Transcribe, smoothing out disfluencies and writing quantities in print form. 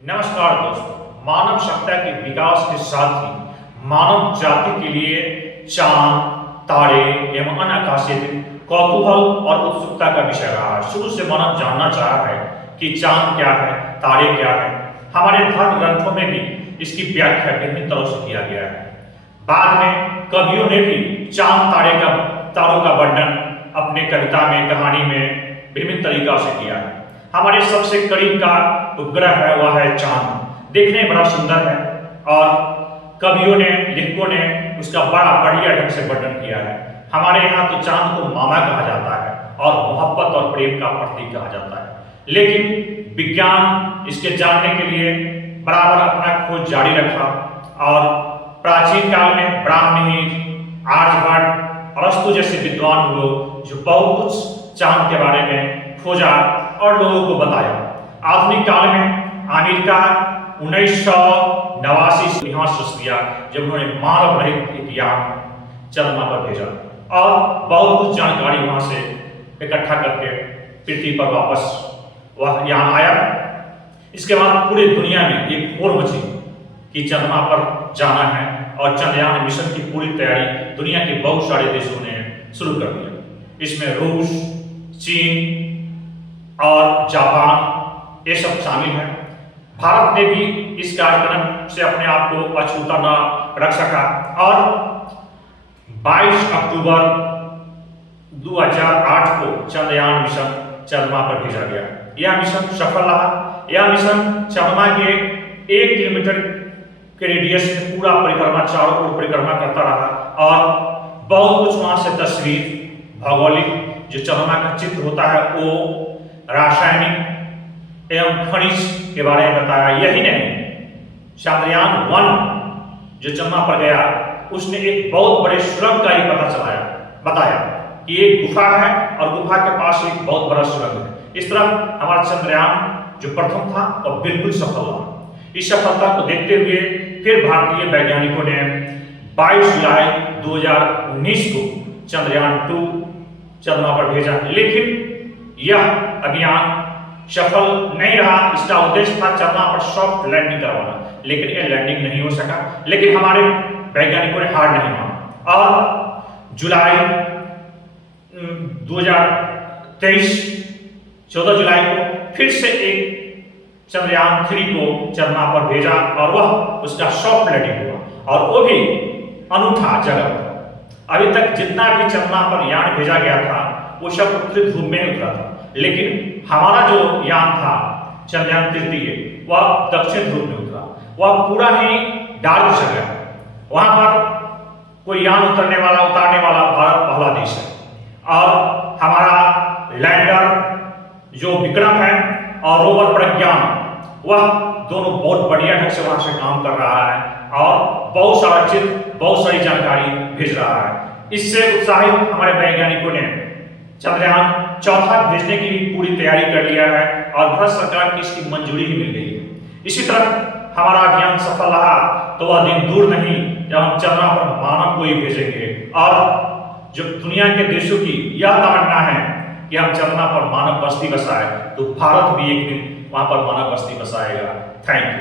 नमस्कार दोस्तों, मानव सभ्यता के विकास के साथ ही मानव जाति के लिए चांद, तारे एवं अन्य आकाशीय कौतूहल और उत्सुकता का विषय रहा है। शुरू से मानव जानना चाहा है कि चांद क्या है, तारे क्या है। हमारे धर्म ग्रंथों में भी इसकी व्याख्या विभिन्न तरह से किया गया है। बाद में कवियों ने भी चांद तारों का वर्णन अपने कविता में, कहानी में विभिन्न तरीका से किया है। हमारे सबसे करीब का उपग्रह है वह है चांद। देखने में बड़ा सुंदर है और कवियों ने, लेखकों ने उसका बड़ा बढ़िया ढंग से वर्णन किया है। हमारे यहाँ तो चांद को मामा कहा जाता है और मोहब्बत और प्रेम का प्रतीक कहा जाता है। लेकिन विज्ञान इसके जानने के लिए बराबर अपना खोज जारी रखा और प्राचीन काल में ब्राह्मणी, आर्यभट्ट, अरस्तु जैसे विद्वान हुए जो बहुत कुछ चांद के बारे में खोजा और लोगों को बताया। आधुनिक काल में अमेरिका 1989 से यहाँ दिया जब उन्होंने मानव रहित एक यान चंद्रमा पर भेजा और बहुत कुछ जानकारी वहां से इकट्ठा करके पृथ्वी पर वापस वह यान आया। इसके बाद पूरी दुनिया में एक होड़ मची कि चंद्रमा पर जाना है और चंद्रयान मिशन की पूरी तैयारी दुनिया के बहुत सारे देशों ने शुरू कर दिया। इसमें रूस, चीन और जापान ये सब शामिल हैं। भारत ने भी इस कार्यक्रम से अपने आप को अछूता न रख सका और 22 अक्टूबर 2008 को चंद्रयान मिशन चंद्रमा पर भेजा गया। यह मिशन सफल रहा। यह मिशन चंद्रमा के 1 किलोमीटर के रेडियस में पूरा परिक्रमा, चारों ओर परिक्रमा करता रहा और बहुत कुछ वहां से तस्वीर, भौगोलिक जो चंद्रमा का चित्र होता है वो, रासायनिक एवं खनिज के बारे में बताया। यही नहीं, चंद्रयान 1 जो चंद्रमा पर गया उसने एक बहुत बड़े सुरंग का ही बताया कि एक गुफा है और गुफा के पास एक बहुत बड़ा सुरंग है। इस तरह हमारा चंद्रयान जो प्रथम था और बिल्कुल सफल रहा। इस सफलता को देखते हुए फिर भारतीय वैज्ञानिकों ने 22 जुलाई 2019 को चंद्रयान 2 चंद्रमा पर भेजा। लेकिन यह अभियान सफल नहीं रहा। इसका उद्देश्य था चंद्रमा पर सॉफ्ट लैंडिंग करवाना, लेकिन यह लैंडिंग नहीं हो सका। लेकिन हमारे वैज्ञानिकों ने हार नहीं माना और जुलाई 2023 14 जुलाई को फिर से एक चंद्रयान 3 को चंद्रमा पर भेजा और वह उसका सॉफ्ट लैंडिंग हुआ और वो भी अनूठा जगह पर। अभी तक जितना भी चंद्रमा पर यान भेजा गया था वो सब उत्तरी ध्रुव में उतरा था, लेकिन हमारा जो यान था चंद्रयान 3 वह दक्षिण ध्रुव में उतरा। वह पूरा ही डार्क जगह है। वहां पर कोई यान उतारने वाला भारत पहला देश है और हमारा लैंडर जो विक्रम है और रोवर प्रज्ञान, वह दोनों बहुत बढ़िया ढंग से वहां से काम कर रहा है और बहुत सारा चित्र, बहुत सारी जानकारी भेज रहा है। इससे उत्साहित हमारे वैज्ञानिकों ने चंद्रयान 4 भेजने की पूरी तैयारी कर लिया है और भारत सरकार की इसकी मंजूरी ही मिल गई है। इसी तरह हमारा अभियान सफल रहा तो वह दिन दूर नहीं जब हम चंद्रमा पर मानव को ही भेजेंगे और जो दुनिया के देशों की यह तमन्ना है कि हम चंद्रमा पर मानव बस्ती बसाए, तो भारत भी एक दिन वहां पर मानव बस्ती बसाएगा। Thank you.